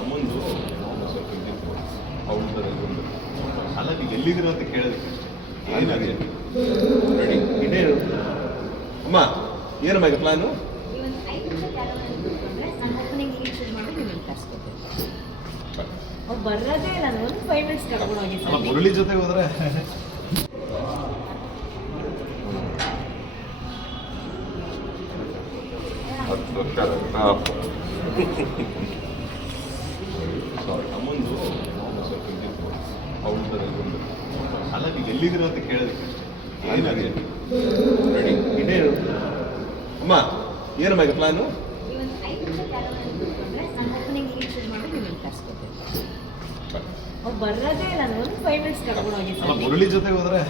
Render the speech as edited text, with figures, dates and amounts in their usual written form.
ಅಮ್ಮಂದು ಸ್ವಲ್ಪ ಇದ್ದಿತ್ತು ಅವ್ರ ಅಲ್ಲ ನೀವು ಎಲ್ಲಿದ್ದೀರ ಅಂತ ಕೇಳೋದಕ್ಕೆ ಏನಾಗಿದೆ ರೆಡಿ ಇಡೇ ಅಮ್ಮ ಏನಮ್ಮ ಈಗ ಪ್ಲಾನು ಅವ್ರು ಬರೋದೇ ಇಲ್ಲ, ನಾನು 5 ಮಿನಿಟ್ಸ್ ಕರ್ಕೊಂಡು ಹೋಗಿ ಅಲ್ಲ ಮುರಳಿ ಜೊತೆ ಹೋದ್ರೆ ಅಮ್ಮಂದು ಸ್ವಲ್ಪ ಇದ್ದಿತ್ತು ಅವ್ರ ಅಲ್ಲ ನೀವು ಎಲ್ಲಿದ್ದೀರ ಅಂತ ಕೇಳೋದಕ್ಕೆ ಏನಾಗಿದೆ ರೆಡಿ ಇಡೇ ಅಮ್ಮ ಏನಮ್ಮ ಈಗ ಪ್ಲಾನು ಅವ್ರು ಬರೋದೇ ಇಲ್ಲ, ನಾನು 5 ಮಿನಿಟ್ಸ್ ಕರ್ಕೊಂಡು ಹೋಗಿ ಅಲ್ಲ ಮುರಳಿ ಜೊತೆ ಹೋದ್ರೆ